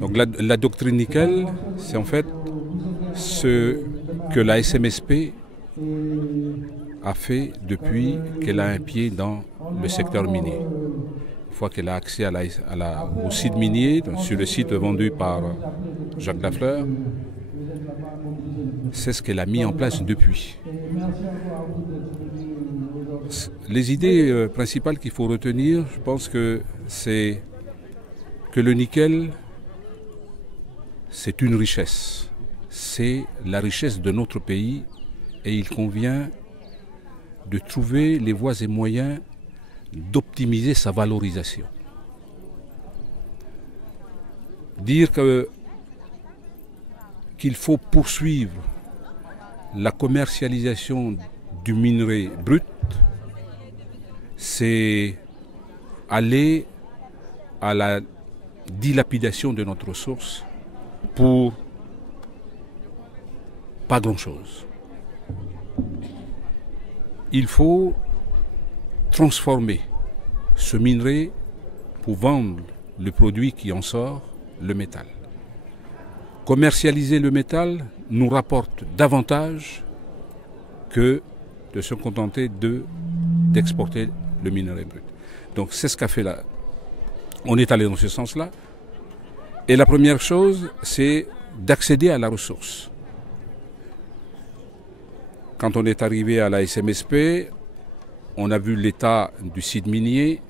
Donc la doctrine nickel, c'est en fait ce que la SMSP a fait depuis qu'elle a un pied dans le secteur minier. Une fois qu'elle a accès au site minier, sur le site vendu par Jacques Lafleur, c'est ce qu'elle a mis en place depuis. Les idées principales qu'il faut retenir, je pense que c'est que le nickel, c'est une richesse. C'est la richesse de notre pays et il convient de trouver les voies et moyens d'optimiser sa valorisation. Dire qu'il faut poursuivre la commercialisation du minerai brut, c'est aller à la dilapidation de notre ressource pour pas grand-chose. Il faut transformer ce minerai pour vendre le produit qui en sort, le métal. Commercialiser le métal nous rapporte davantage que de se contenter d'exporter le minerai brut. Donc c'est ce qu'a fait là. On est allé dans ce sens-là. Et la première chose, c'est d'accéder à la ressource. Quand on est arrivé à la SMSP, on a vu l'état du site minier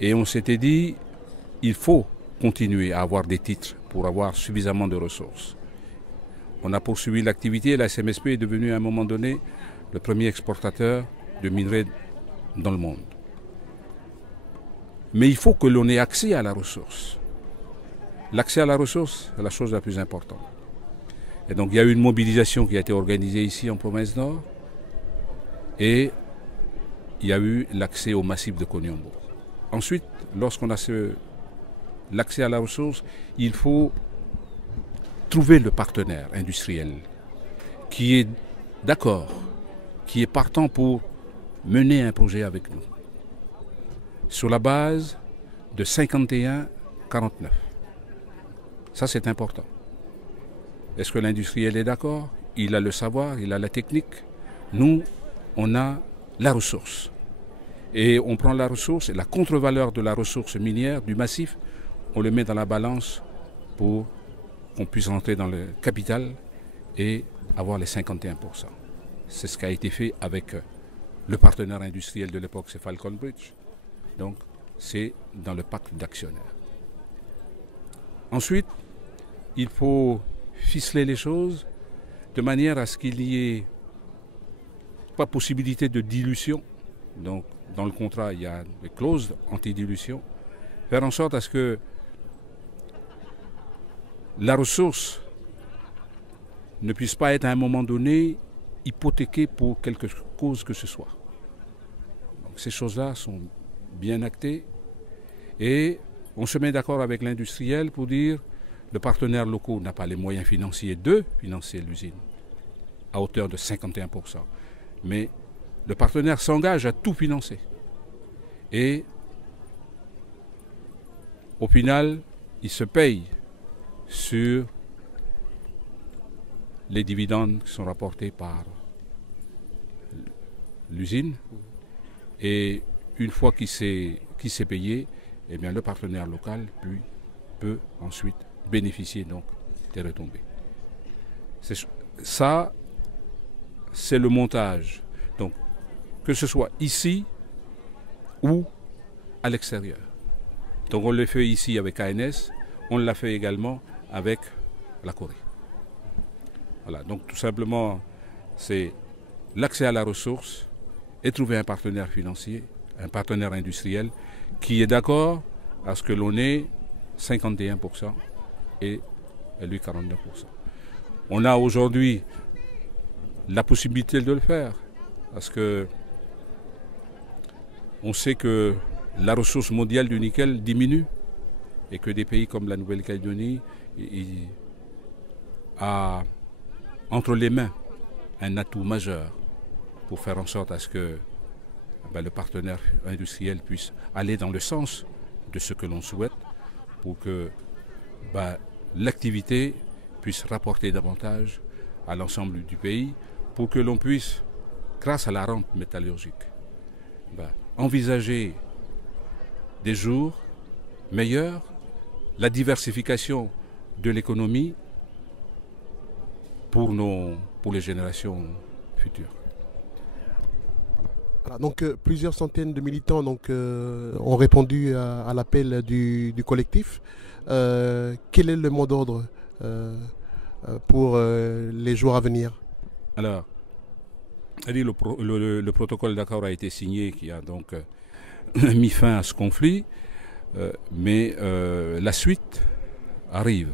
et on s'était dit, il faut continuer à avoir des titres pour avoir suffisamment de ressources. On a poursuivi l'activité et la SMSP est devenue à un moment donné le premier exportateur de minerais dans le monde. Mais il faut que l'on ait accès à la ressource. L'accès à la ressource, c'est la chose la plus importante. Et donc il y a eu une mobilisation qui a été organisée ici en province Nord et il y a eu l'accès au massif de Koniombo. Ensuite, lorsqu'on a l'accès à la ressource, il faut trouver le partenaire industriel qui est d'accord, qui est partant pour mener un projet avec nous sur la base de 51-49. Ça, c'est important. Est-ce que l'industriel est d'accord? Il a le savoir, il a la technique. Nous, on a la ressource. Et on prend la ressource et la contre-valeur de la ressource minière, du massif, on le met dans la balance pour qu'on puisse rentrer dans le capital et avoir les 51%. C'est ce qui a été fait avec le partenaire industriel de l'époque, c'est Falcon Bridge. Donc, c'est dans le pacte d'actionnaires. Ensuite, il faut ficeler les choses de manière à ce qu'il n'y ait pas possibilité de dilution. Donc, dans le contrat, il y a des clauses anti-dilution. Faire en sorte à ce que la ressource ne puisse pas être à un moment donné hypothéquée pour quelque cause que ce soit. Donc, ces choses-là sont bien actées et on se met d'accord avec l'industriel pour dire le partenaire local n'a pas les moyens financiers de financer l'usine à hauteur de 51%. Mais le partenaire s'engage à tout financer. Et au final, il se paye sur les dividendes qui sont rapportés par l'usine. Et une fois qu'il s'est payé, eh bien, le partenaire local peut ensuite bénéficier donc des retombées. Ça, c'est le montage. Donc, que ce soit ici ou à l'extérieur. Donc, on le fait ici avec ANS, on l'a fait également avec la Corée. Voilà, donc tout simplement, c'est l'accès à la ressource et trouver un partenaire financier, un partenaire industriel qui est d'accord à ce que l'on ait 51% et lui 49%. On a aujourd'hui la possibilité de le faire parce que on sait que la ressource mondiale du nickel diminue et que des pays comme la Nouvelle-Calédonie a entre les mains un atout majeur pour faire en sorte à ce que le partenaire industriel puisse aller dans le sens de ce que l'on souhaite pour que l'activité puisse rapporter davantage à l'ensemble du pays pour que l'on puisse, grâce à la rente métallurgique, envisager des jours meilleurs, la diversification de l'économie pour les générations futures. Voilà, donc plusieurs centaines de militants ont répondu à l'appel du collectif. Quel est le mot d'ordre pour les jours à venir? Alors, le protocole d'accord a été signé, qui a donc mis fin à ce conflit, mais la suite arrive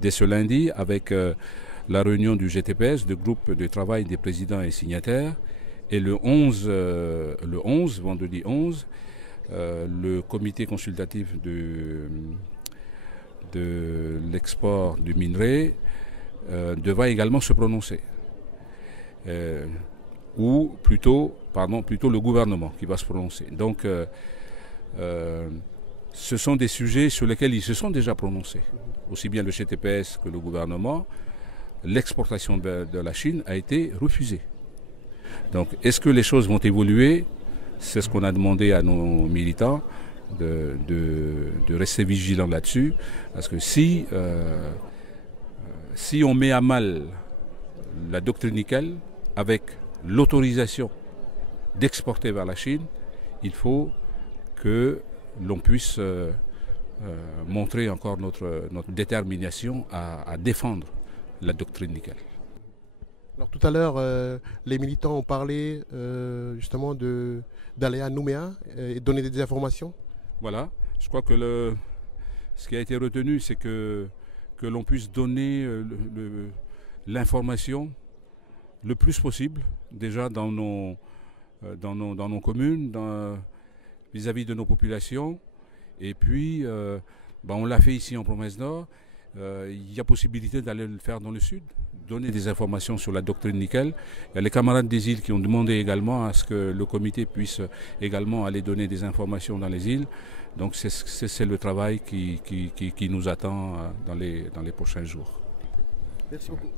dès ce lundi avec la réunion du GTPS, du groupe de travail des présidents et signataires, et le 11, vendredi 11, le comité consultatif de l'export du minerai devra également se prononcer. Ou plutôt le gouvernement qui va se prononcer. Donc, ce sont des sujets sur lesquels ils se sont déjà prononcés. Aussi bien le GTPS que le gouvernement. L'exportation de la Chine a été refusée. Donc, est-ce que les choses vont évoluer? C'est ce qu'on a demandé à nos militants, de rester vigilants là-dessus. Parce que si on met à mal la doctrine nickel avec l'autorisation d'exporter vers la Chine, il faut que l'on puisse montrer encore notre détermination à défendre la doctrine nickel. Alors tout à l'heure, les militants ont parlé justement d'aller à Nouméa et donner des informations. Voilà, je crois que ce qui a été retenu, c'est que l'on puisse donner l'information le plus possible, déjà dans nos communes, vis-à-vis de nos populations. Et puis, on l'a fait ici en province Nord. Il y a possibilité d'aller le faire dans le sud, donner des informations sur la doctrine nickel. Il y a les camarades des îles qui ont demandé également à ce que le comité puisse également aller donner des informations dans les îles. Donc c'est le travail qui nous attend dans les prochains jours. Merci beaucoup.